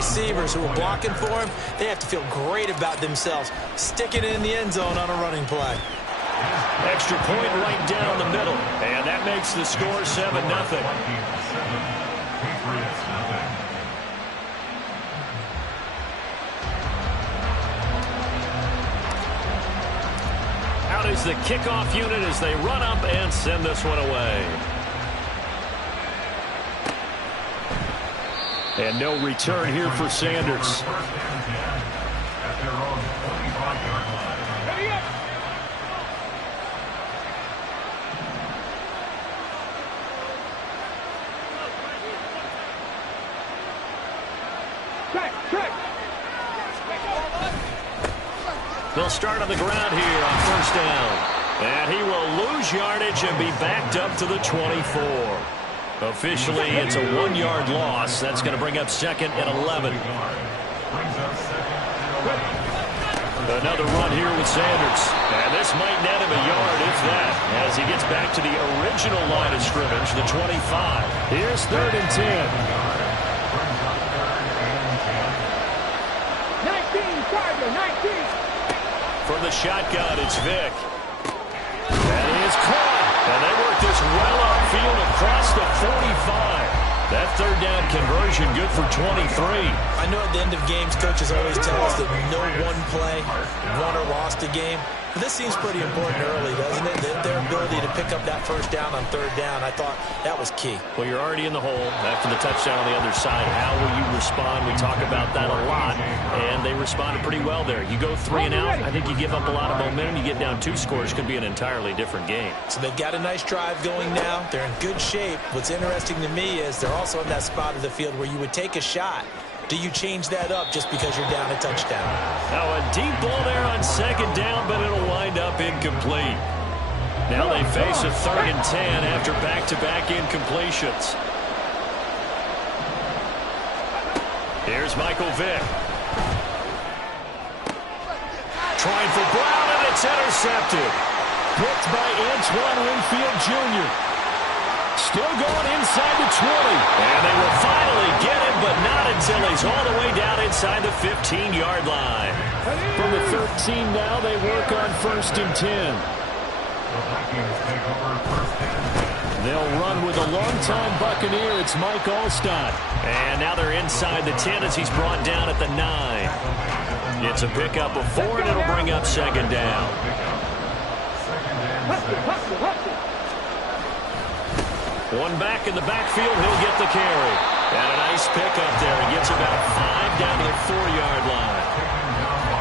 receivers who are blocking for him, they have to feel great about themselves, sticking it in the end zone on a running play. Extra point right down the middle, and that makes the score 7-0. Out is the kickoff unit as they run up and send this one away. And no return here for Sanders. They'll start on the ground here on first down. And he will lose yardage and be backed up to the 24. Officially, it's a 1-yard loss. That's going to bring up 2nd and 11. Another run here with Sanders. And this might net him a yard, if that, as he gets back to the original line of scrimmage, the 25. Here's 3rd and 10. 19, Charger, 19. From the shotgun, it's Vick. That is caught. And they work this well upfield across the 45. That 3rd down conversion good for 23. I know at the end of games, coaches always tell us that no one play won or lost a game. But this seems pretty important early, doesn't it? Their ability to pick up that first down on 3rd down, I thought that was key. Well, you're already in the hole after the touchdown on the other side. How will you respond? We talk about that a lot, and they responded pretty well there. You go 3 and out, I think you give up a lot of momentum. You get down 2 scores, could be an entirely different game. So they've got a nice drive going now. They're in good shape. What's interesting to me is they're also in that spot of the field where you would take a shot. Do you change that up just because you're down a touchdown? Now a deep ball there on 2nd down, but it'll wind up incomplete. Now they face a 3rd and 10 after back-to-back incompletions. Here's Michael Vick. Trying for Brown, and it's intercepted. Picked by Antoine Winfield Jr. Still going inside the 20. And they will finally get him, but not until he's all the way down inside the 15-yard line. From the 13 now, they work on 1st and 10. They'll run with a longtime Buccaneer. It's Mike Alstott. And now they're inside the 10 as he's brought down at the 9. It's a pickup of 4, and it'll bring up 2nd down. One back in the backfield, he'll get the carry. And a nice pickup there. He gets about 5 down to the 4-yard line.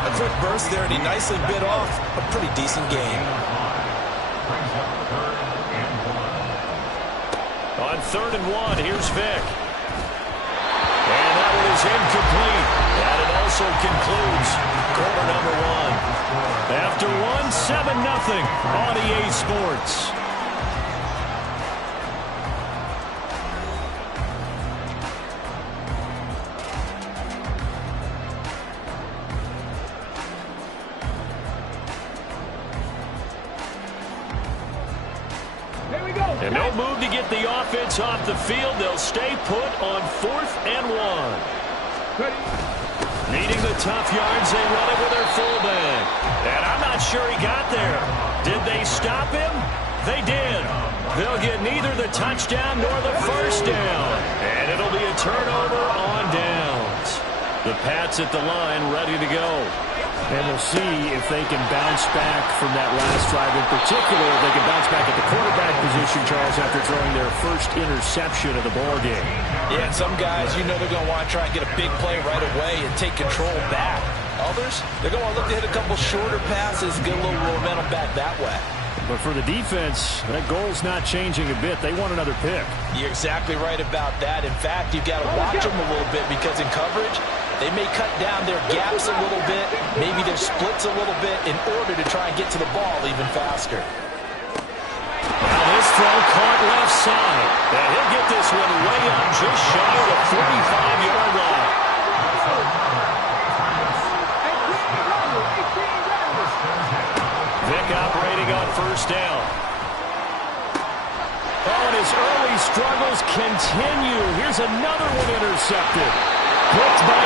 A quick burst there, and he nicely bit off a pretty decent gain. On 3rd and 1, here's Vick. And that one is incomplete. And it also concludes quarter number 1. After 7-0 on EA Sports. And no move to get the offense off the field. They'll stay put on 4th and 1. Needing the tough yards, they run it with their fullback. And I'm not sure he got there. Did they stop him? They did. They'll get neither the touchdown nor the first down. And it'll be a turnover on downs. The Pats at the line ready to go. And we'll see if they can bounce back from that last drive in particular. If they can bounce back at the quarterback position, Charles, after throwing their first interception of the ballgame. Yeah, and some guys, you know they're going to want to try and get a big play right away and take control back. Others, they're going to look to hit a couple shorter passes, get a little momentum back that way. But for the defense, that goal's not changing a bit. They want another pick. You're exactly right about that. In fact, you've got to watch them a little bit because in coverage, they may cut down their gaps a little bit, maybe their splits a little bit in order to try and get to the ball even faster. Now this throw caught left side. And he'll get this one way up just shy of the 45-yard line. Vick operating on first down. Oh, and his early struggles continue. Here's another one intercepted. Picked by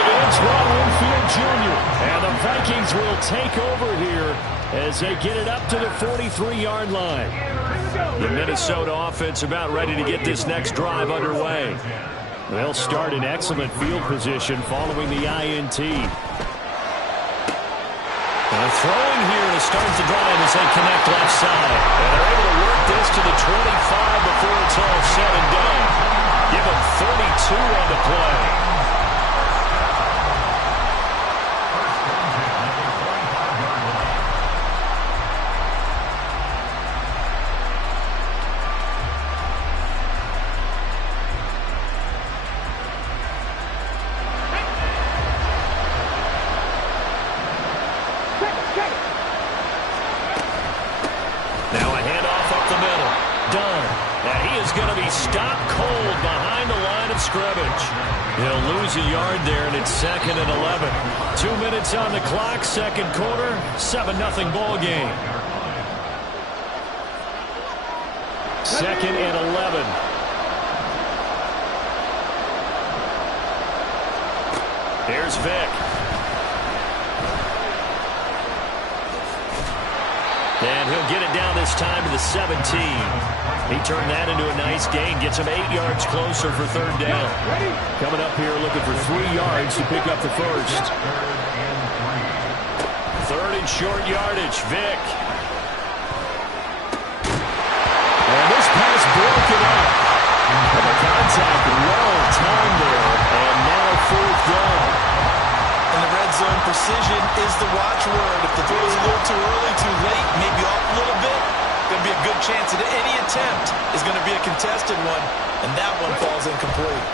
junior. And the Vikings will take over here as they get it up to the 43-yard line. The Minnesota offense about ready to get this next drive underway. They'll start in excellent field position following the INT. Throwing here to start the drive as they connect left side. And they're able to work this to the 25 before it's all said and done. Give them 32 on the play. Now a handoff up the middle. Dunn. And he is going to be stopped cold behind the line of scrimmage. He'll lose a yard there, and it's 2nd and 11. 2 minutes on the clock, second quarter, 7-0 ball game. 2nd and 11. Here's Vick. And he'll get it down this time to the 17. He turned that into a nice gain. Gets him 8 yards closer for third down. Coming up here looking for 3 yards to pick up the first. Third and short yardage. Vick. And this pass broken up. And the contact well timed there. And now fourth down. In the red zone, precision is the watchword. If the throw is a little too early, too late, maybe off a little bit, going to be a good chance that any attempt is going to be a contested one, and that one falls incomplete.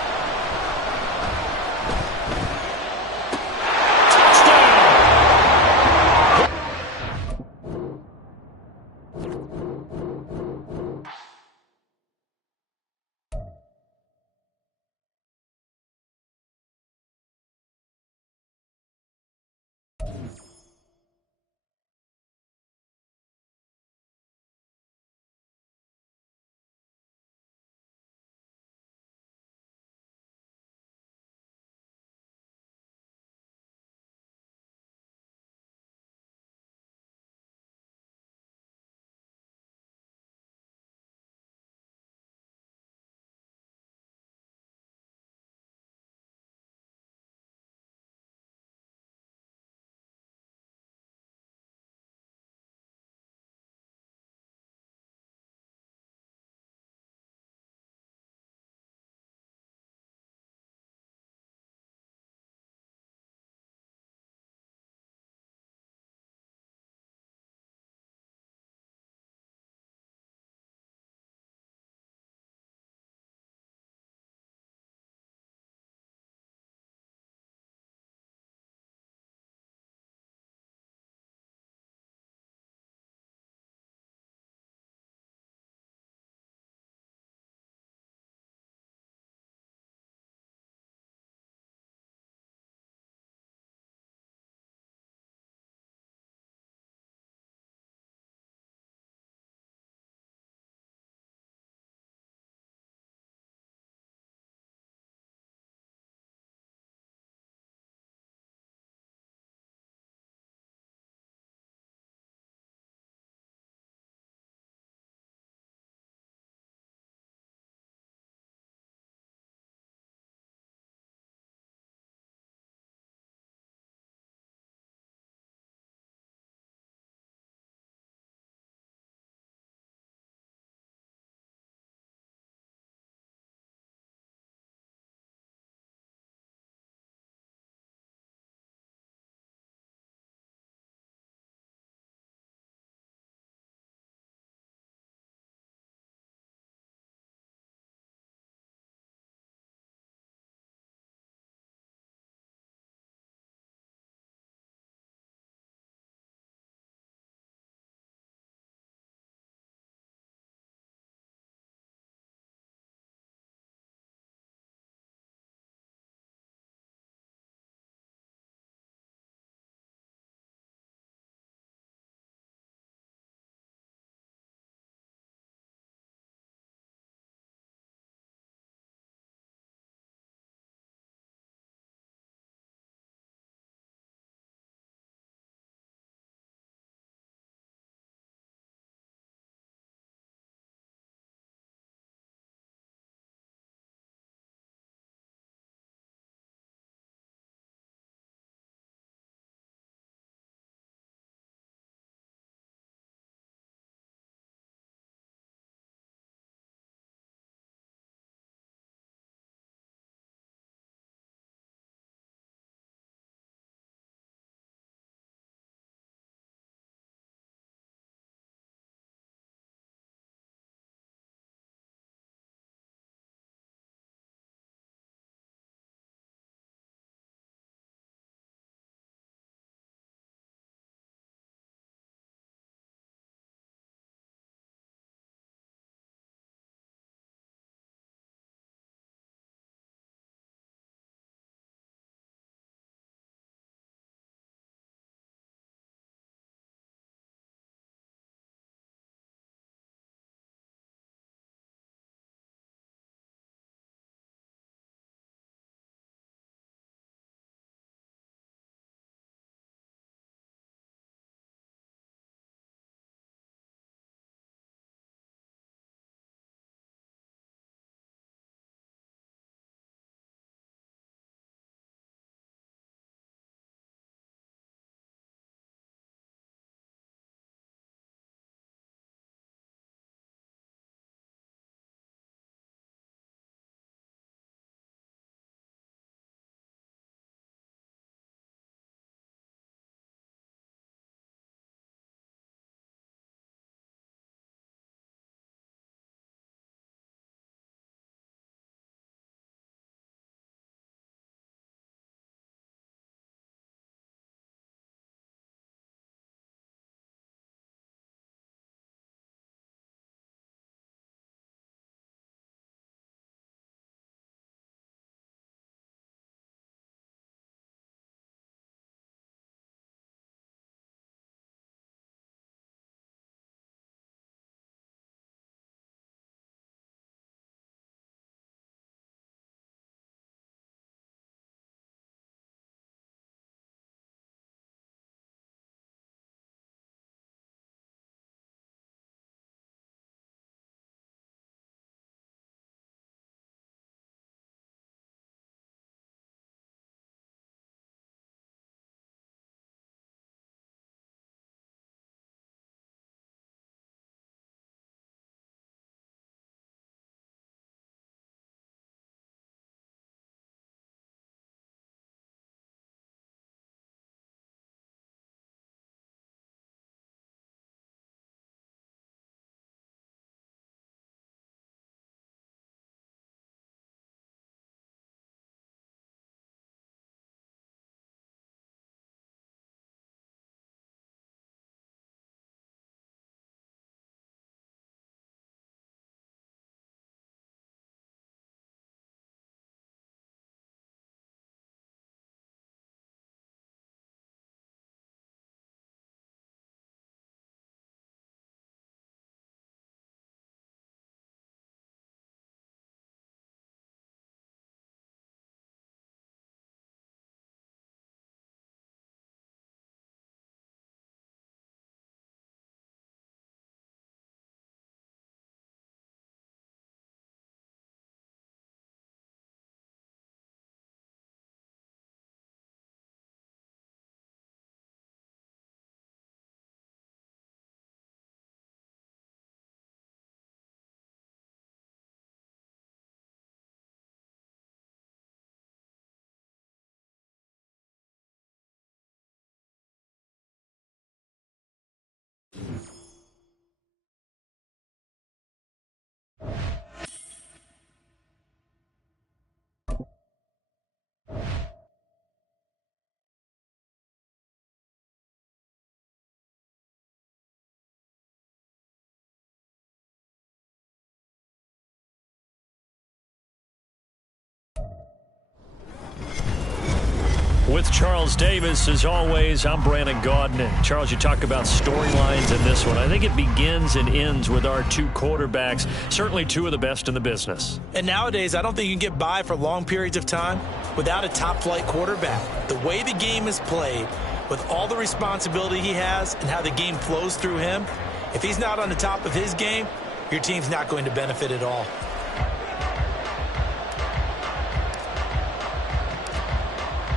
With Charles Davis, as always, I'm Brandon Gaudin. And Charles, you talk about storylines in this one. I think it begins and ends with our two quarterbacks, certainly two of the best in the business. And nowadays, I don't think you can get by for long periods of time without a top-flight quarterback. The way the game is played, with all the responsibility he has and how the game flows through him, if he's not on the top of his game, your team's not going to benefit at all.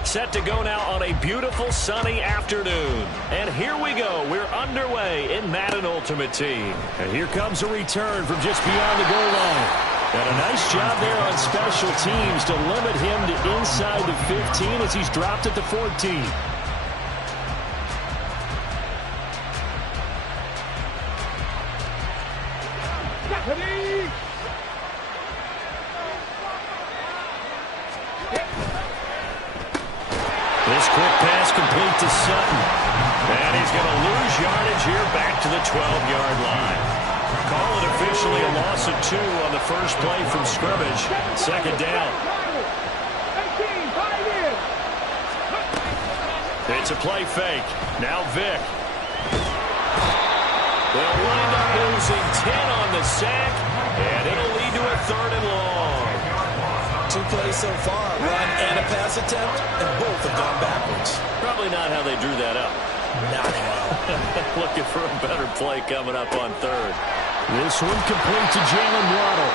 Set to go now on a beautiful sunny afternoon. And here we go. We're underway in Madden Ultimate Team. And here comes a return from just beyond the goal line. And a nice job there on special teams to limit him to inside the 15 as he's dropped at the 14. This quick pass complete to Sutton. And he's going to lose yardage here back to the 12-yard line. Call it officially a loss of 2 on the first play from scrimmage. Second down. It's a play fake. Now Vic. They'll wind up losing 10 on the sack, and it'll lead to a 3rd and long. 2 plays so far, run and a pass attempt, and both have gone backwards. Probably not how they drew that up. Not well. Looking for a better play coming up on 3rd. This one complete to Jalen Waddle.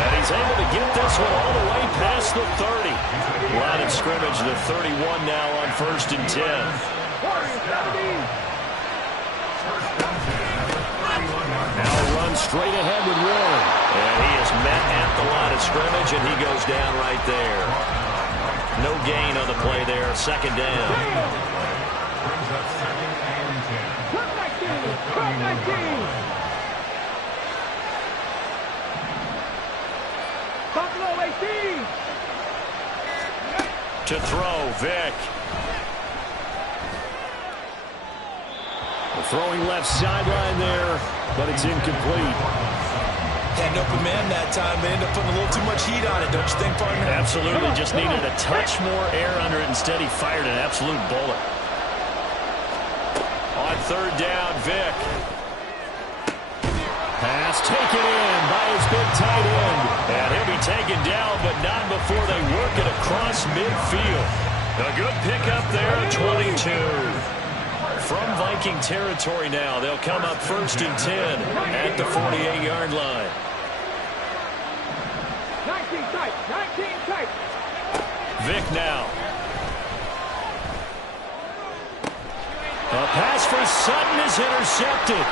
And he's able to get this one all the way past the 30. Line of scrimmage, the 31 now on 1st and 10. Now a run straight ahead with Warren. And he is met at the line of scrimmage, and he goes down right there. No gain on the play there. Second down. To throw, Vic. Throwing left sideline there, but it's incomplete. Had an open man that time, but ended up putting a little too much heat on it, don't you think, partner? Absolutely, just needed a touch more air under it. Instead, he fired an absolute bullet. On 3rd down, Vic. Pass taken in by his big tight end. And he'll be taken down, but not before they work it across midfield. A good pickup there, 22. From Viking territory now, they'll come up 1st and 10 at the 48-yard line. 19 tight. Vic now. A pass for Sutton is intercepted.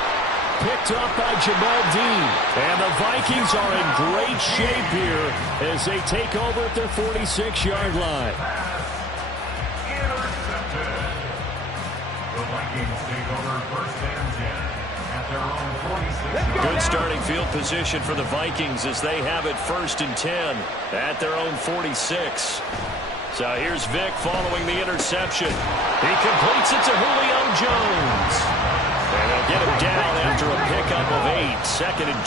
Picked up by Jamel Dean. And the Vikings are in great shape here as they take over at their 46-yard line. Good starting field position for the Vikings as they have it 1st and 10 at their own 46. So here's Vic following the interception. He completes it to Julio Jones. And they'll get him down after a pickup of 8. 2nd and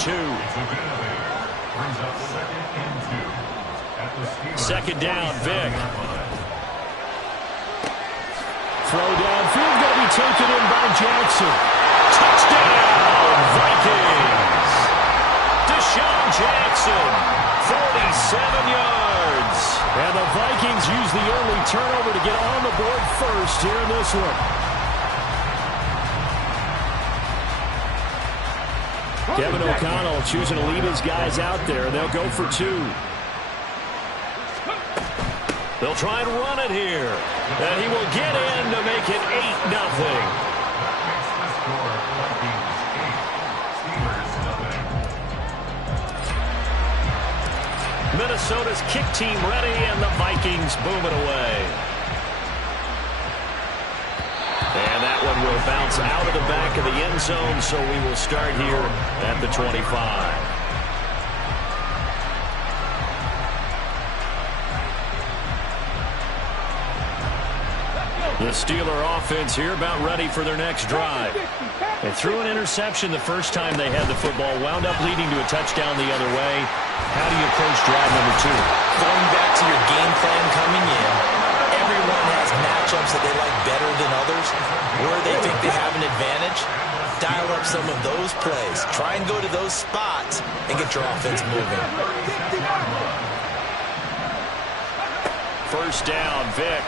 2. Second down, Vic. Throw downfield, going to be taken in by Jackson. Touchdown, Vikings! Deshaun Jackson, 47 yards. And the Vikings use the early turnover to get on the board first here in this one. Kevin O'Connell choosing to lead his guys out there. They'll go for 2. They'll try and run it here. And he will get in to make it 8-0. Minnesota's kick team ready, and the Vikings boom it away. And that one will bounce out of the back of the end zone, so we will start here at the 25. The Steeler offense here about ready for their next drive. They threw an interception the first time they had the football, wound up leading to a touchdown the other way. How do you approach drive number 2? Going back to your game plan coming in, everyone has matchups that they like better than others, where they think they have an advantage, dial up some of those plays. Try and go to those spots and get your offense moving. First down, Vic.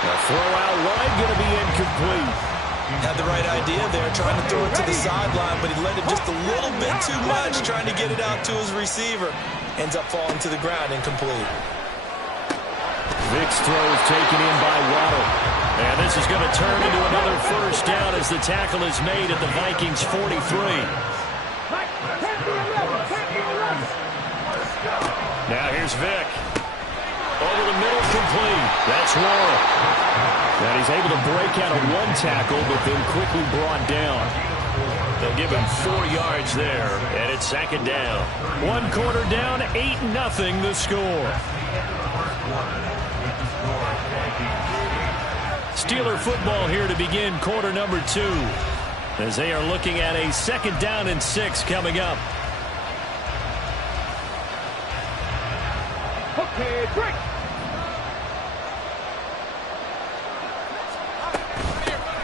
The throw out wide going to be incomplete. Had the right idea there, trying to throw it to the sideline, but he let it just a little bit too much, trying to get it out to his receiver. Ends up falling to the ground, incomplete. Vic's throw is taken in by Waddle. And this is going to turn into another first down as the tackle is made at the Vikings' 43. Now here's Vic. Over the middle, complete. That's Warren. And he's able to break out of one tackle, but then quickly brought down. They'll give him 4 yards there, and it's second down. 1 quarter down, 8-0 the score. Steeler football here to begin quarter number 2, as they are looking at a 2nd down and 6 coming up. Okay, break.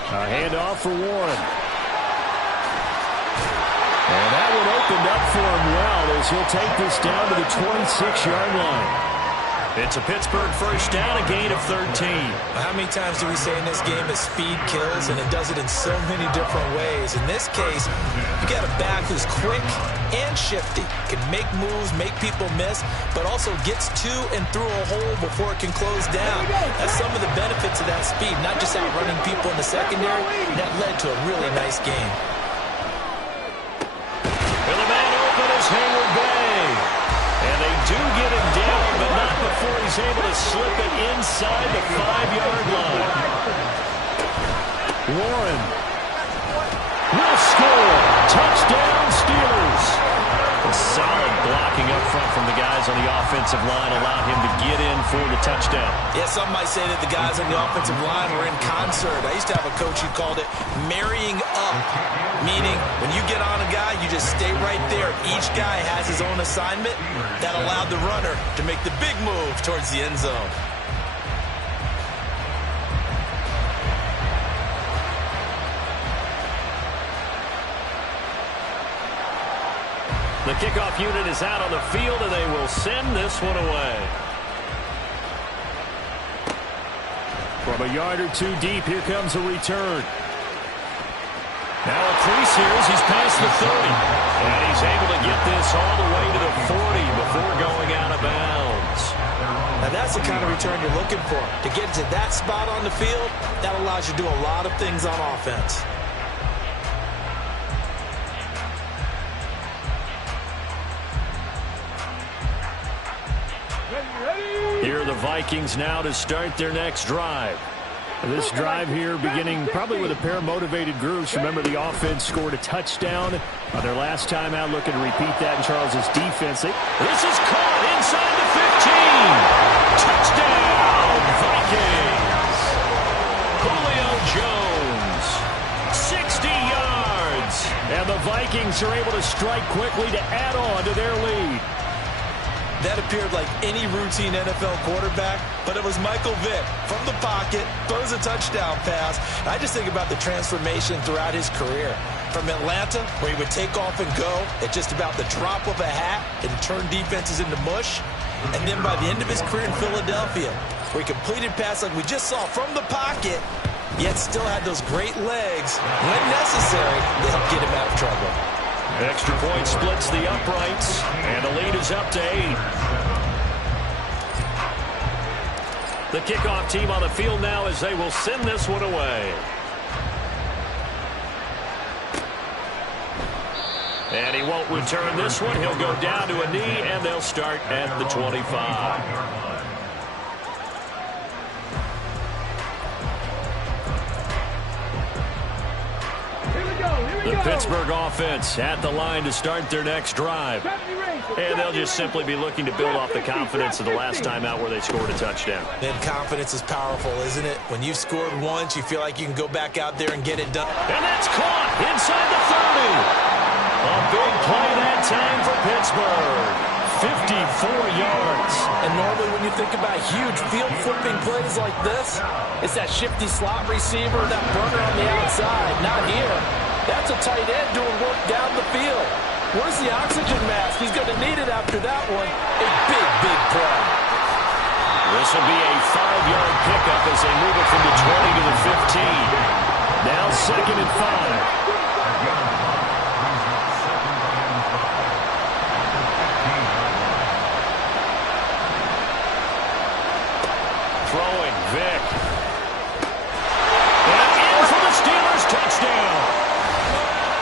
A handoff for Warren. And that one opened up for him well as he'll take this down to the 26-yard line. It's a Pittsburgh first down, a gain of 13. How many times do we say in this game that speed kills, and it does it in so many different ways? In this case, you got a back who's quick and shifty, can make moves, make people miss, but also gets to and through a hole before it can close down. That's some of the benefits of that speed, not just outrunning people in the secondary. That led to a really nice game. And the man open is Hayward Bay. And they do get him down, but not before he's able to slip it inside the 5-yard line. Warren will score. Touchdown, Steelers. A solid blocking up front from the guys on the offensive line allowed him to get in for the touchdown. Yeah, some might say that the guys on the offensive line were in concert. I used to have a coach who called it marrying up, meaning when you get on a guy, you just stay right there. Each guy has his own assignment. That allowed the runner to make the big move towards the end zone. The kickoff unit is out on the field, and they will send this one away. From a yard or two deep, here comes a return. Now a crease here as he's past the 30. And he's able to get this all the way to the 40 before going out of bounds. Now that's the kind of return you're looking for. To get to that spot on the field, that allows you to do a lot of things on offense. Here are the Vikings now to start their next drive. This drive here beginning probably with a pair of motivated groups. Remember, the offense scored a touchdown on their last time out, looking to repeat that in Charles's defense. This is caught inside the 15. Touchdown, Vikings. Julio Jones, 60 yards. And the Vikings are able to strike quickly to add on to their lead. That appeared like any routine NFL quarterback, but it was Michael Vick from the pocket, throws a touchdown pass. I just think about the transformation throughout his career. From Atlanta, where he would take off and go at just about the drop of a hat and turn defenses into mush. And then by the end of his career in Philadelphia, where he completed pass like we just saw from the pocket, yet still had those great legs when necessary to help get him out of trouble. Extra point splits the uprights, and the lead is up to 8. The kickoff team on the field now as they will send this one away. And he won't return this one. He'll go down to a knee, and they'll start at the 25. The Pittsburgh offense at the line to start their next drive. And they'll just simply be looking to build off the confidence of the last time out where they scored a touchdown. And confidence is powerful, isn't it? When you've scored once, you feel like you can go back out there and get it done. And that's caught inside the 30. A big play that time for Pittsburgh. 54 yards. And normally when you think about huge field flipping plays like this, it's that shifty slot receiver, that runner on the outside. Not here. That's a tight end doing work down the field. Where's the oxygen mask? He's going to need it after that one. A big, big play. This will be a 5-yard pickup as they move it from the 20 to the 15. Now 2nd and 5. Throwing, Vic. And in for the Steelers touchdown.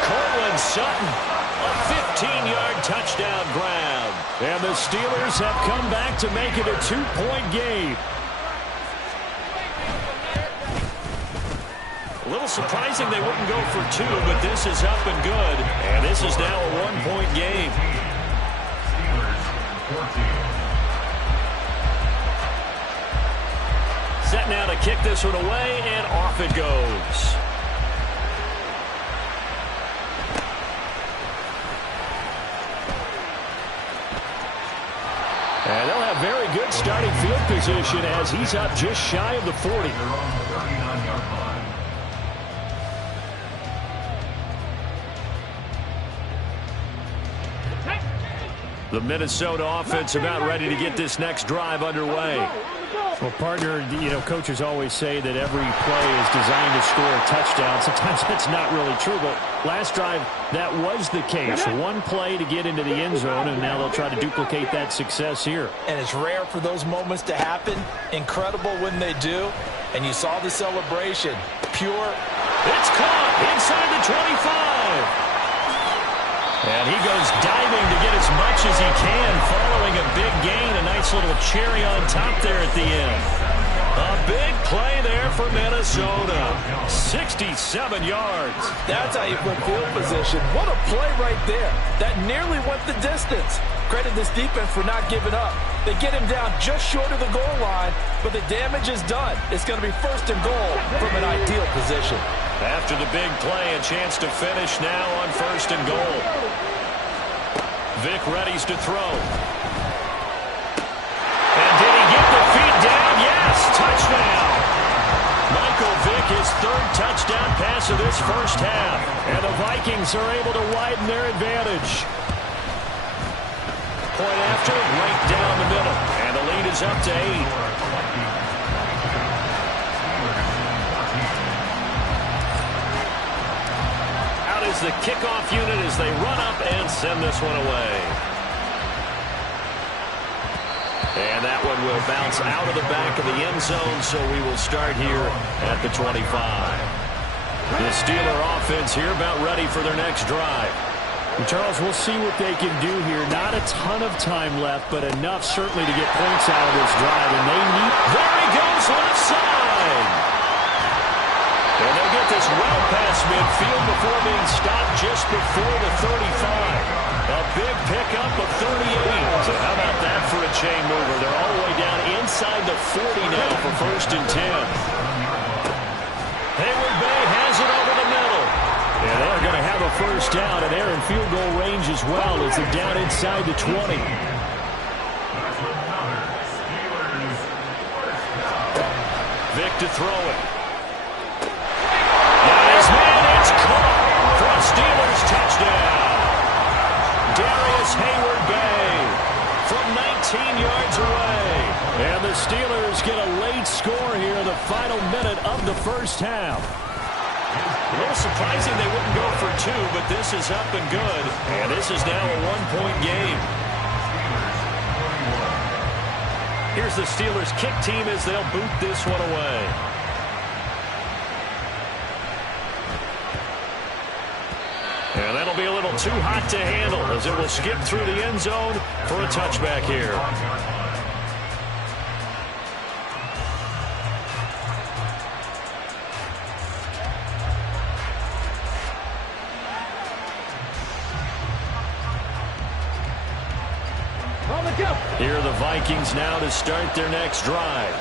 Cortland Sutton, a 15-yard touchdown grab. And the Steelers have come back to make it a 2-point game. A little surprising they wouldn't go for 2, but this is up and good. And this is now a 1-point game. Set now to kick this one away, and off it goes. And they'll have very good starting field position as he's up just shy of the 40. The Minnesota offense about ready to get this next drive underway. Well, partner, coaches always say that every play is designed to score a touchdown. Sometimes that's not really true, but last drive, that was the case. One play to get into the end zone, and now they'll try to duplicate that success here. And it's rare for those moments to happen. Incredible when they do. And you saw the celebration. Pure. It's caught inside the 25. And he goes diving to get as much as he can, following a big gain. A nice little cherry on top there at the end. A big play there for Minnesota. 67 yards. That's how you put field position. What a play right there. That nearly went the distance. Credit this defense for not giving up. They get him down just short of the goal line, but the damage is done. It's going to be 1st and goal from an ideal position. After the big play, a chance to finish now on 1st and goal. Vic readies to throw. And did he get the feet down? Yes, touchdown. Michael Vick, his 3rd touchdown pass of this first half. And the Vikings are able to widen their advantage. Point after, right down the middle. And the lead is up to 8. Is the kickoff unit as they run up and send this one away. And that one will bounce out of the back of the end zone, so we will start here at the 25. The Steeler offense here about ready for their next drive. And Charles, we'll see what they can do here. Not a ton of time left, but enough certainly to get points out of this drive. And they need... There he goes, left side! And they'll get this well past midfield before being stopped just before the 35. A big pickup of 38. So how about that for a chain mover? They're all the way down inside the 40 now for 1st and 10. Hayward Bay has it over the middle. Yeah, they're going to have a 1st down, and they're in field goal range as well as they're down inside the 20. Vic to throw it. It's caught for a Steelers touchdown. Darius Hayward Bay from 19 yards away. And the Steelers get a late score here in the final minute of the first half. A little surprising they wouldn't go for 2, but this is up and good. And this is now a 1-point game. Here's the Steelers kick team as they'll boot this one away. And that'll be a little too hot to handle as it will skip through the end zone for a touchback here. Here are the Vikings now to start their next drive.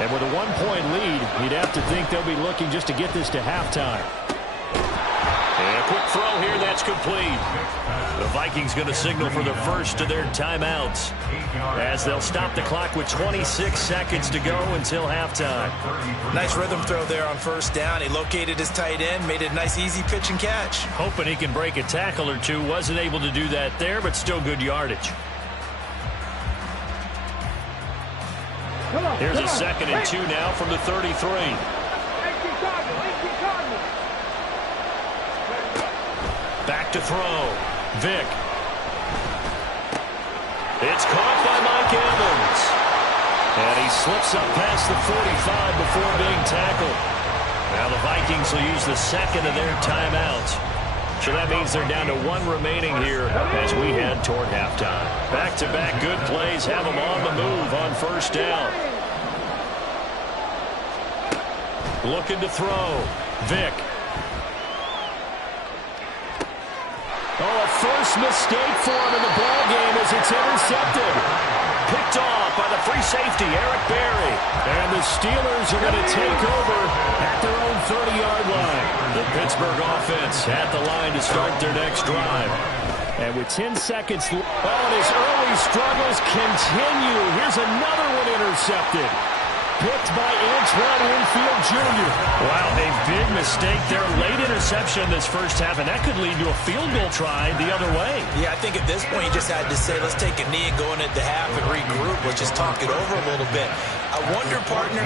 And with a 1-point lead, you'd have to think they'll be looking just to get this to halftime. A quick throw here, that's complete. The Vikings going to signal for the first of their timeouts as they'll stop the clock with 26 seconds to go until halftime. Nice rhythm throw there on first down. He located his tight end, made it a nice easy pitch and catch. Hoping he can break a tackle or two. Wasn't able to do that there, but still good yardage. Here's a 2nd and 2 now from the 33. Back to throw. Vick. It's caught by Mike Evans. And he slips up past the 45 before being tackled. Now the Vikings will use the 2nd of their timeouts. So that means they're down to 1 remaining here as we head toward halftime. Back-to-back good plays have them on the move on first down. Looking to throw. Vick. Oh, a first mistake for him in the ball game as it's intercepted. Picked off by the free safety, Eric Berry. And the Steelers are going to take over at their own 30-yard line. The Pittsburgh offense at the line to start their next drive. And with 10 seconds, and his early struggles continue. Here's another one intercepted. Picked by Antoine Winfield Jr. Wow, a big mistake there. Late interception this first half, and that could lead to a field goal try the other way. Yeah, I think at this point you just had to say, let's take a knee and go into the half and regroup. Let's just talk it over a little bit. I wonder, partner,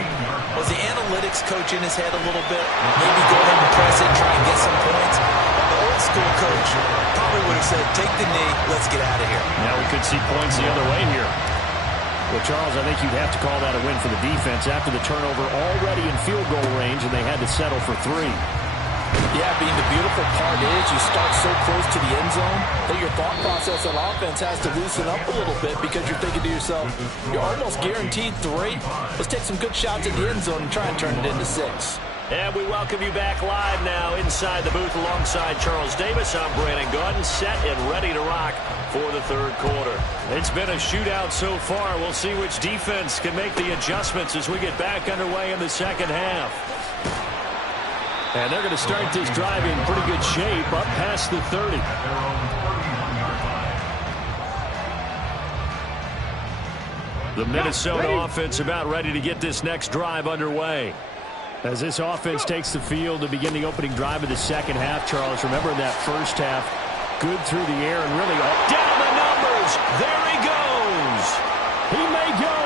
was the analytics coach in his head a little bit? Maybe go ahead and press it, try and get some points. The old school coach probably would have said, take the knee, let's get out of here. Now we could see points the other way here. Well, Charles, I think you'd have to call that a win for the defense after the turnover already in field goal range, and they had to settle for 3. Yeah, Bean, the beautiful part is you start so close to the end zone that your thought process on offense has to loosen up a little bit because you're thinking to yourself, you're almost guaranteed 3. Let's take some good shots at the end zone and try and turn it into 6. And we welcome you back live now inside the booth alongside Charles Davis. I'm Brandon Gaudin, set and ready to rock for the third quarter. It's been a shootout so far. We'll see which defense can make the adjustments as we get back underway in the second half. And they're going to start this drive in pretty good shape up past the 30. The Minnesota offense about ready to get this next drive underway. As this offense takes the field to begin the opening drive of the second half, Charles, remember in that first half, good through the air and really down the numbers. There he goes. He may go.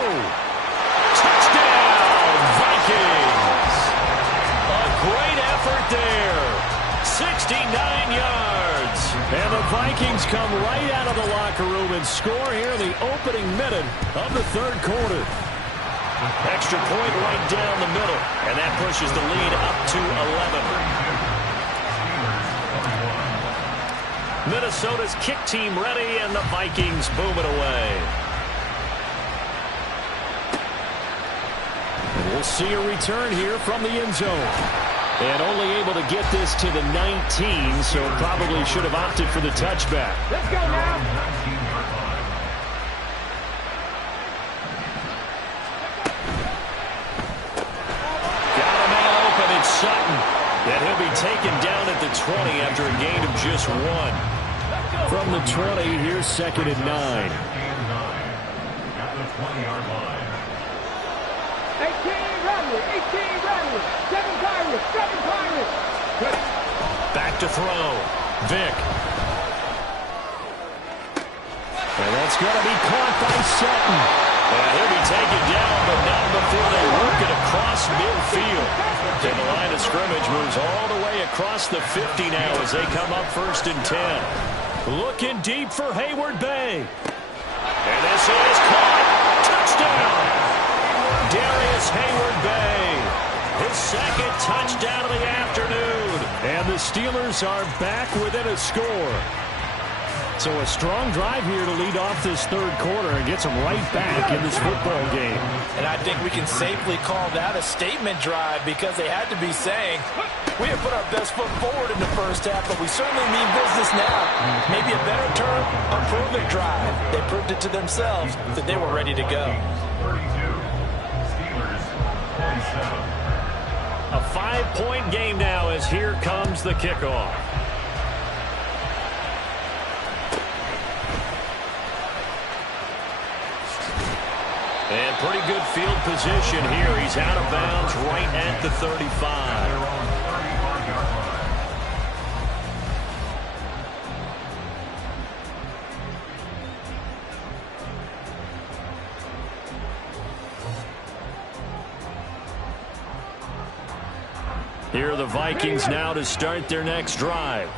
Touchdown, Vikings. A great effort there. 69 yards. And the Vikings come right out of the locker room and score here in the opening minute of the third quarter. Extra point right down the middle, and that pushes the lead up to 11. Minnesota's kick team ready, and the Vikings boom it away. And we'll see a return here from the end zone. And only able to get this to the 19, so probably should have opted for the touchback. Let's go now. Sutton, and he'll be taken down at the 20 after a gain of just 1. From the 20, here's 2nd and 9. 18 Rattler, 18 Rattler, 7 Pirates. Back to throw. Vick. And that's going to be caught by Sutton. And he'll be taken down, but not before they work it across midfield. And the line of scrimmage moves all the way across the 50 now as they come up 1st and 10. Looking deep for Hayward Bay. And this is caught. Touchdown. Darius Hayward Bay. His 2nd touchdown of the afternoon. And the Steelers are back within a score. So a strong drive here to lead off this third quarter and gets them right back in this football game. And I think we can safely call that a statement drive because they had to be saying, we have put our best foot forward in the first half, but we certainly mean business now. Maybe a better term, a prove-it drive. They proved it to themselves that they were ready to go. A 5-point game now as here comes the kickoff. pretty good field position here. He's out of bounds right at the 35. Here are the Vikings now to start their next drive.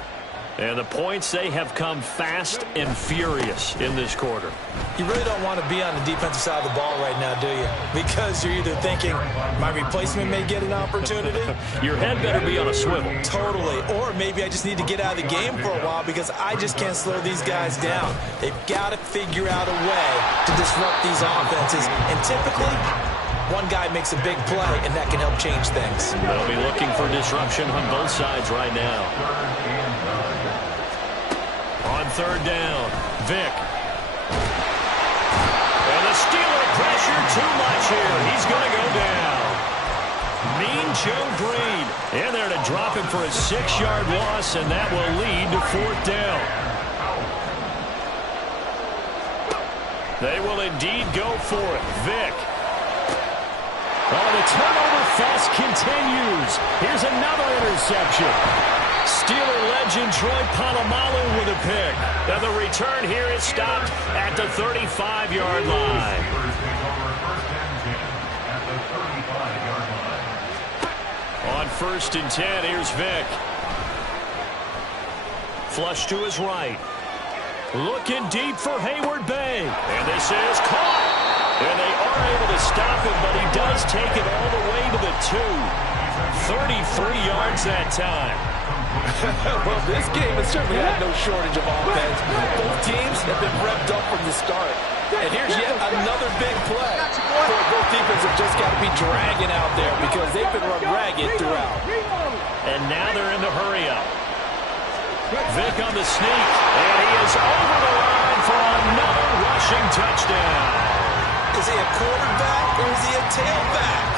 And the points, they have come fast and furious in this quarter. You really don't want to be on the defensive side of the ball right now, do you? Because you're either thinking, my replacement may get an opportunity. Your head better be on a swivel. Totally. Or maybe I just need to get out of the game for a while because I just can't slow these guys down. They've got to figure out a way to disrupt these offenses. And typically, one guy makes a big play, and that can help change things. They'll be looking for disruption on both sides right now. On third down, Vick. And the Steeler pressure too much here. He's going to go down. Mean Joe Green in there to drop him for a 6-yard loss, and that will lead to fourth down. They will indeed go for it. Vick. Oh, the turnover fest continues. Here's another interception. Steeler legend Troy Polamalu with a pick. And the return here is stopped at the 35-yard line. On 1st and 10, here's Vick. Flush to his right. Looking deep for Hayward Bay. And this is caught. And they are able to stop him, but he does take it all the way to the 2. 33 yards that time. Well, this game has certainly had no shortage of offense. Both teams have been revved up from the start. And here's yet another big play. Both defenses have just got to be dragging out there because they've been run ragged throughout. And now they're in the hurry up. Vick on the sneak. And he is over the line for another rushing touchdown. Is he a quarterback or is he a tailback?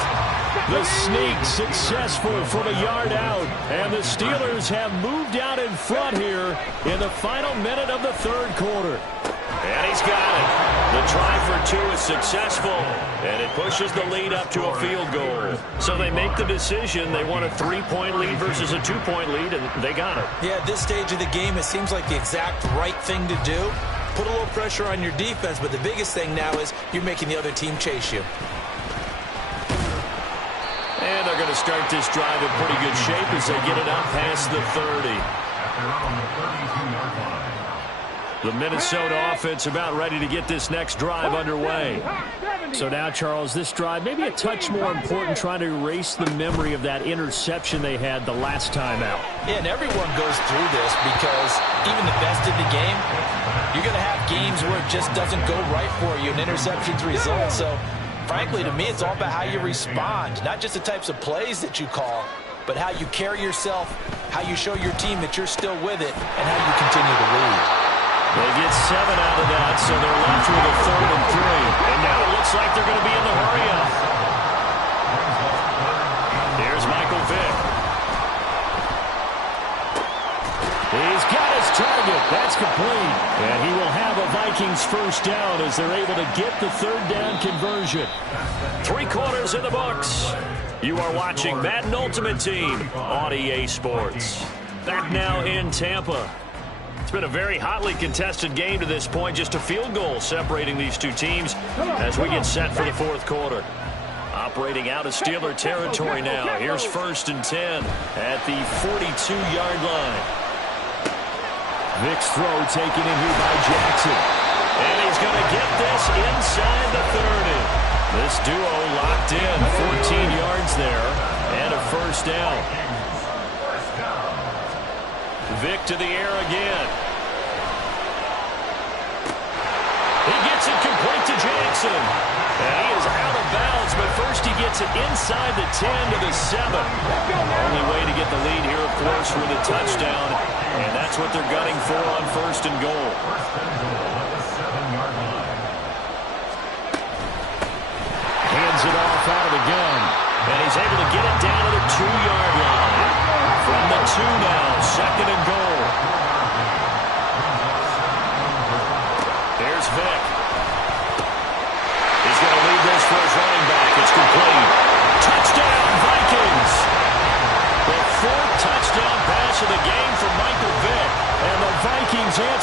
The sneak successful from a yard out. And the Steelers have moved out in front here in the final minute of the third quarter. And he's got it. The try for 2 is successful. And it pushes the lead up to a field goal. So they make the decision. They want a 3-point lead versus a 2-point lead, and they got it. Yeah, at this stage of the game, it seems like the exact right thing to do. Put a little pressure on your defense, but the biggest thing now is you're making the other team chase you. And they're going to start this drive in pretty good shape as they get it up past the 30. The Minnesota offense about ready to get this next drive underway. So now, Charles, this drive maybe a touch more important, trying to erase the memory of that interception they had the last time out. Yeah, and everyone goes through this because even the best in the game, you're going to have games where it just doesn't go right for you, and interceptions result. So, frankly, to me, it's all about how you respond, not just the types of plays that you call, but how you carry yourself, how you show your team that you're still with it, and how you continue to lead. They get 7 out of that, so they're left with a 3rd and 3. And now it looks like they're going to be in the hurry-up. Here's Michael Vick. He's got his target. That's complete. And he will have a Vikings first down as they're able to get the 3rd down conversion. 3 quarters in the books. You are watching Madden Ultimate Team on EA Sports. Back now in Tampa. It's been a very hotly contested game to this point. Just a field goal separating these two teams as we get set for the 4th quarter. Operating out of Steeler territory now. Here's 1st and 10 at the 42-yard line. Vick's throw taken in here by Jackson. And he's going to get this inside the 30. This duo locked in. 14 yards there and a first down. Vick to the air again. He gets it complete to Jackson. And he is out of bounds, but first he gets it inside the 10 to the 7. Only way to get the lead here, of course, with a touchdown. And that's what they're gunning for on 1st and goal. Hands it off out of the gun. And he's able to get it down to the 2-yard line. From the 2 now, 2nd and goal. There's Vick. He's going to lead this for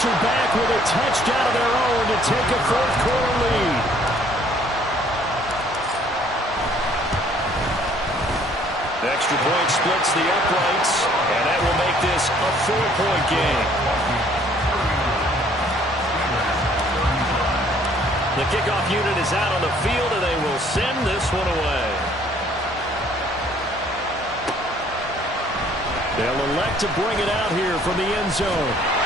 answer back with a touchdown of their own to take a fourth-quarter lead. The extra point splits the uprights, and that will make this a 4-point game. The kickoff unit is out on the field, and they will send this one away. They'll elect to bring it out here from the end zone.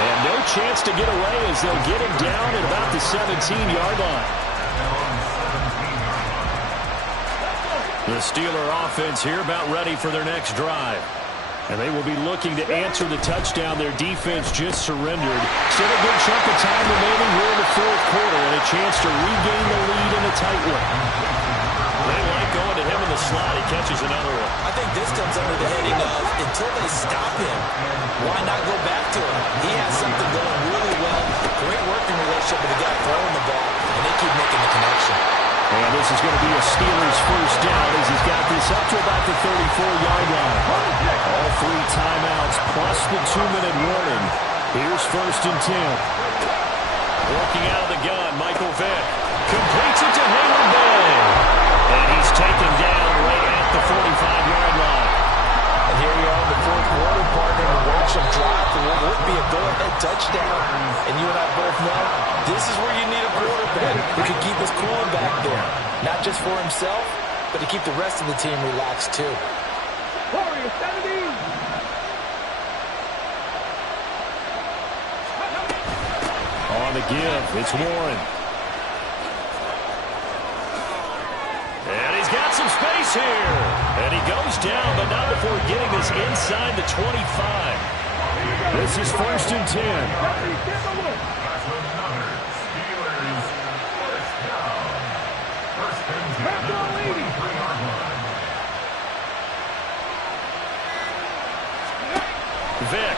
And no chance to get away as they'll get him down at about the 17-yard line. The Steeler offense here about ready for their next drive. And they will be looking to answer the touchdown their defense just surrendered. Still a good chunk of time remaining here in the fourth quarter and a chance to regain the lead in a tight one. They like going to him in the slot. He catches another one. I think this comes under the heading of until they stop him, why not go back to him? He has something going really well. Great working relationship with the guy throwing the ball, and they keep making the connection. And this is going to be a Steelers first down as he's got this up to about the 34-yard line. All 3 timeouts plus the 2-minute warning. Here's 1st and 10. Working out of the gun, Michael Vick completes it to Hayward Bay. And he's taken down right at the 45-yard line. And here we are in the fourth quarter, partner to watch him drop for what would be a go-ahead touchdown. And you and I both know this is where you need a quarterback who can keep his cool back there. Not just for himself, but to keep the rest of the team relaxed too. Warriors 70. On the give, it's Warren. And he's got some space here. And he goes down, but not before getting this inside the 25. This is 1st and 10. Vick.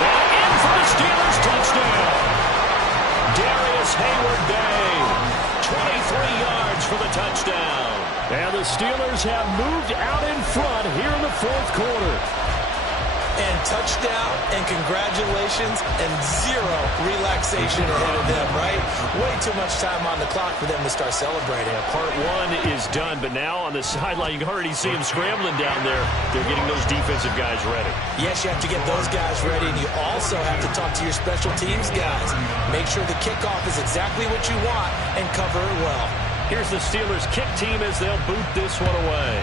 And in for the Steelers touchdown. Darius Hayward Bay. 23 yards for the touchdown. And the Steelers have moved out in front here in the fourth quarter. And touchdown and congratulations and zero relaxation ahead of them, right? Way too much time on the clock for them to start celebrating. Part 1 is done, but now on the sideline, you can already see them scrambling down there. They're getting those defensive guys ready. Yes, you have to get those guys ready, and you also have to talk to your special teams guys. Make sure the kickoff is exactly what you want and cover it well. Here's the Steelers kick team as they'll boot this one away.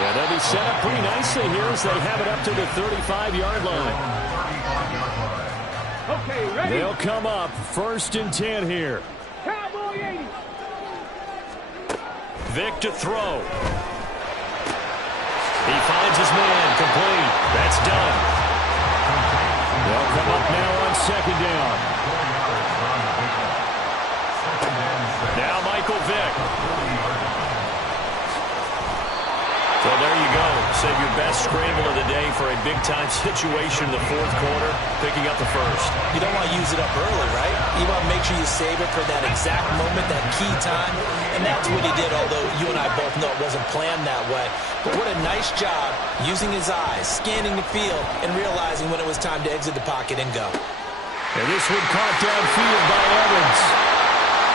Yeah, they'll be set up pretty nicely here as they have it up to the 35-yard line. Okay, ready? They'll come up 1st and 10 here. Cowboy 80. Vick to throw. He finds his man, complete. That's done. They'll come up now on 2nd down. Now Michael Vick. So there you go. Save your best scramble of the day for a big-time situation in the fourth quarter, picking up the first. You don't want to use it up early, right? You want to make sure you save it for that exact moment, that key time. And that's what he did, although you and I both know it wasn't planned that way. But what a nice job using his eyes, scanning the field, and realizing when it was time to exit the pocket and go. And this one caught downfield by Evans.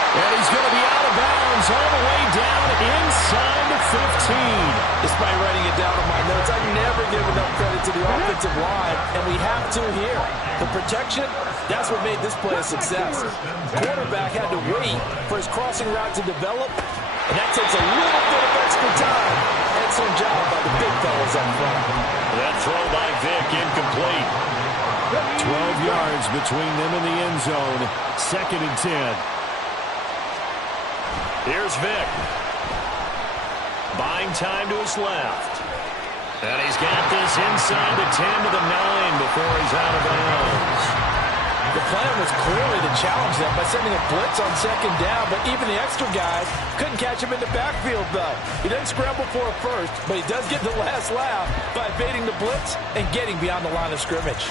And he's going to be out of bounds all the way down inside the 15. Despite writing it down on my notes, I never give enough credit to the offensive line, and we have to here. The protection, that's what made this play a success. Quarterback had to wait for his crossing route to develop, and that takes a little bit of extra time. Excellent job by the big fellas up front. That throw by Vick incomplete. 12 yards between them and the end zone. 2nd and 10. Here's Vick. Buying time to his left. And he's got this inside the 10 to the 9 before he's out of bounds. The plan was clearly to challenge them by sending a blitz on 2nd down, but even the extra guys couldn't catch him in the backfield, though. He didn't scramble for a first, but he does get the last laugh by evading the blitz and getting beyond the line of scrimmage.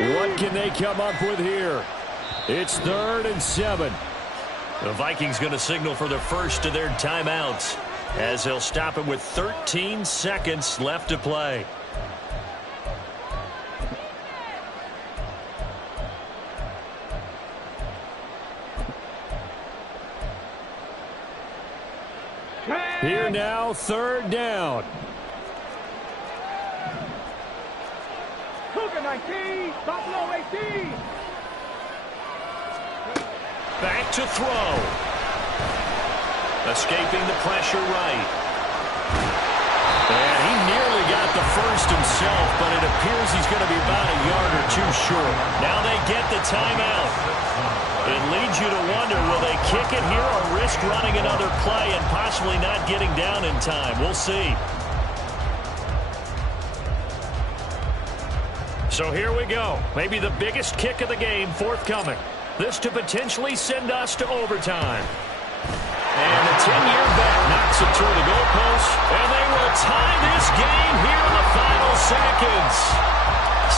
What can they come up with here? It's 3rd and 7. The Vikings going to signal for the first of their timeouts as they'll stop it with 13 seconds left to play. Here now, 3rd down. Cougar 19, Buffalo 18. Back to throw. Escaping the pressure right. And he nearly got the first himself, but it appears he's going to be about a yard or two short. Now they get the timeout. It leads you to wonder, will they kick it here or risk running another play and possibly not getting down in time? We'll see. So here we go. Maybe the biggest kick of the game forthcoming. This to potentially send us to overtime. And the 10-year bet knocks it through the goalpost. And they will tie this game here in the final seconds.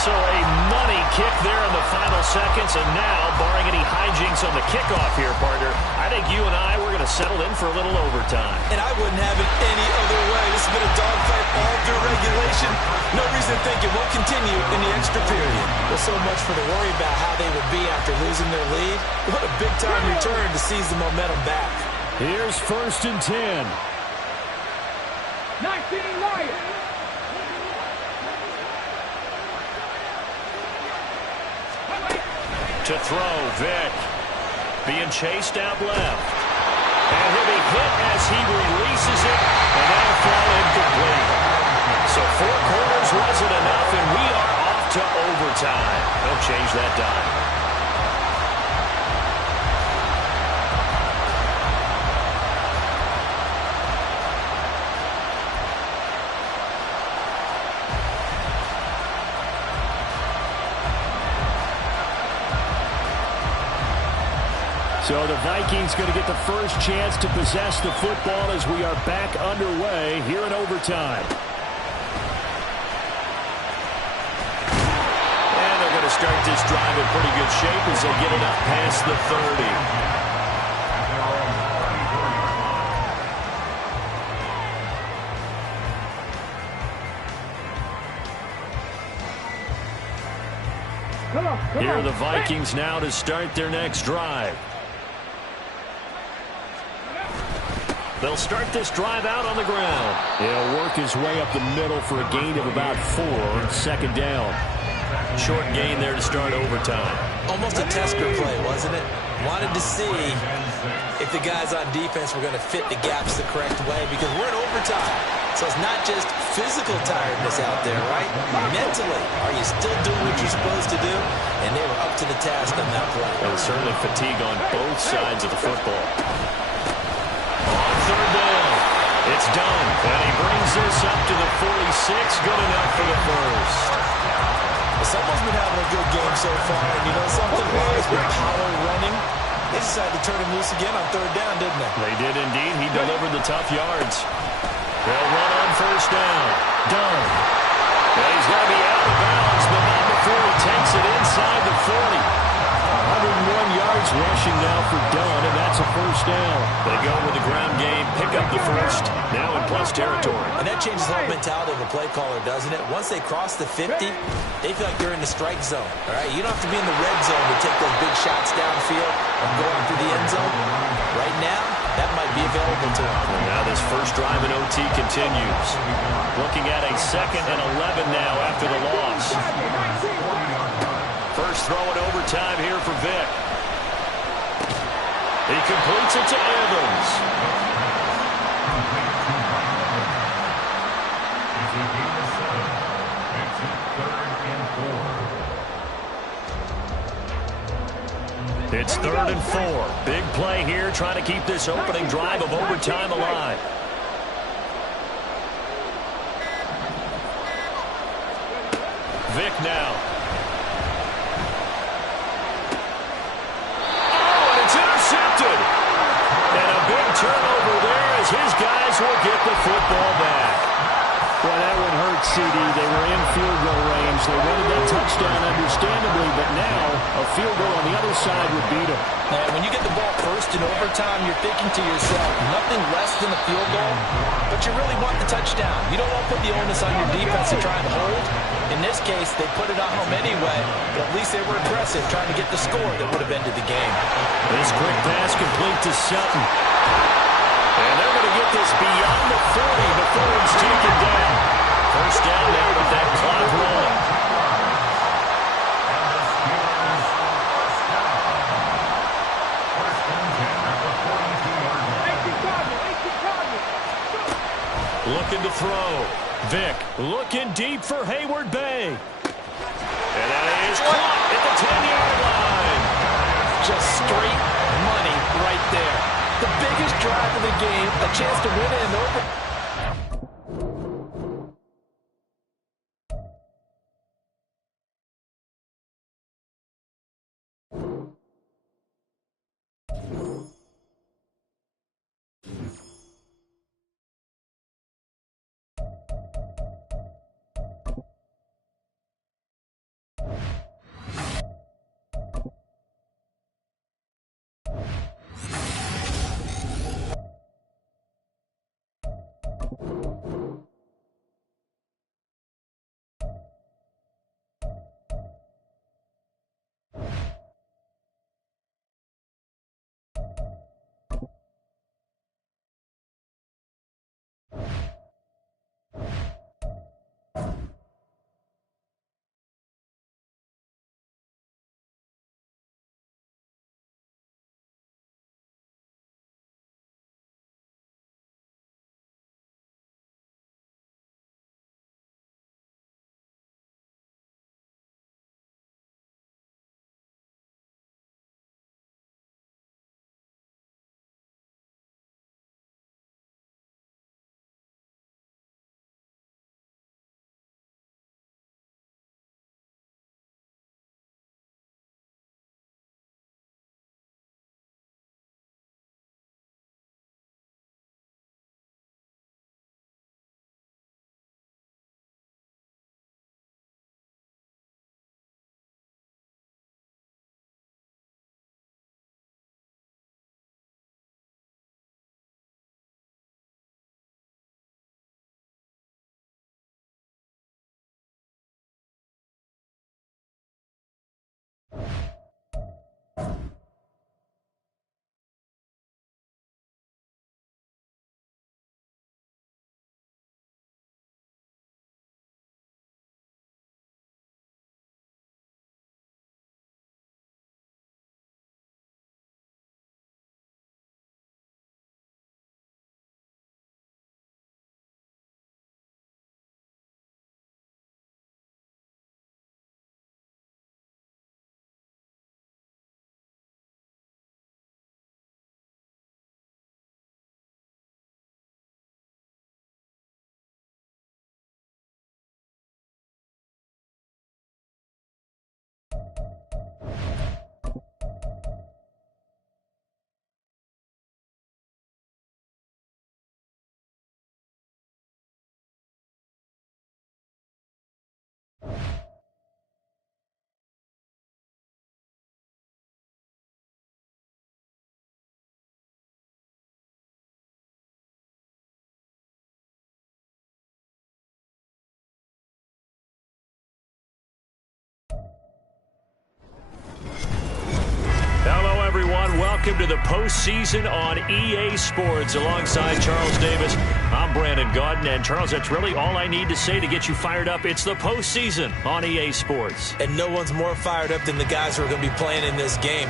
So a money kick there in the final seconds. And now, barring any hijinks on the kickoff here, partner, I think you and I, we're going to settle in for a little overtime. And I wouldn't have it any other way. This has been a dogfight all through regulation. No reason to think it won't continue in the extra period. Well, so much for the worry about how they would be after losing their lead. What a big-time return to seize the momentum back. Here's 1st and 10. 19 Lions. To throw, Vic. Being chased out left. And he'll be hit as he releases it. And that'll fall incomplete. So 4 quarters wasn't enough, and we are off to overtime. They'll change that dime. So the Vikings going to get the first chance to possess the football as we are back underway here in overtime. And they're going to start this drive in pretty good shape as they get it up past the 30. Here are the Vikings now to start their next drive. They'll start this drive out on the ground. He'll work his way up the middle for a gain of about 4, 2nd down. Short gain there to start overtime. Almost a tester play, wasn't it? Wanted to see if the guys on defense were going to fit the gaps the correct way because we're in overtime. So it's not just physical tiredness out there, right? Mentally, are you still doing what you're supposed to do? And they were up to the task on that play. And certainly fatigue on both sides of the football. On 3rd down, it's done. And he brings this up to the 46. Good enough for the first. Someone's been having a good game so far, and you know something? While he's been power running, they decided to turn him loose again on 3rd down, didn't they? They did indeed. He delivered the tough yards. They'll run on 1st down. Done. Yeah, he's going to be out of bounds, but not before he takes it inside the 40. 101 yards rushing now for Dunn, and that's a 1st down. They go with the ground game, pick up the first, now in plus territory. And that changes the whole mentality of a play caller, doesn't it? Once they cross the 50, they feel like they're in the strike zone. All right, you don't have to be in the red zone to take those big shots downfield and go after the end zone. Right now, that might be available to them. And now this first drive in OT continues. Looking at a 2nd and 11 now after the loss. First throw in overtime here for Vic. He completes it to Evans. It's 3rd and 4. Big play here, trying to keep this opening drive of overtime alive. Vic now. Oh, and it's intercepted. And a big turnover there as his guys will get the football back. Well, that one hurt CD. They were in field goal range. They wanted that touchdown, understandably, but now a field goal on the other side would beat them. And when you get the ball first in overtime, you're thinking to yourself, nothing less than a field goal, but you really want the touchdown. You don't want to put the onus on your defense to try and hold. In this case, they put it on them anyway, but at least they were aggressive, trying to get the score that would have ended the game. This quick pass complete to Sutton. And they're going to get this beyond the 40 before it's taken down. First down now with that clock rolling. Looking to throw. Vick looking deep for Hayward Bay. And that is caught at the 10-yard line. Just straight money right there. The biggest drive of the game, a chance to win it in over. Welcome to the postseason on EA Sports. Alongside Charles Davis, I'm Brandon Gaudin. And Charles, that's really all I need to say to get you fired up. It's the postseason on EA Sports. And no one's more fired up than the guys who are going to be playing in this game.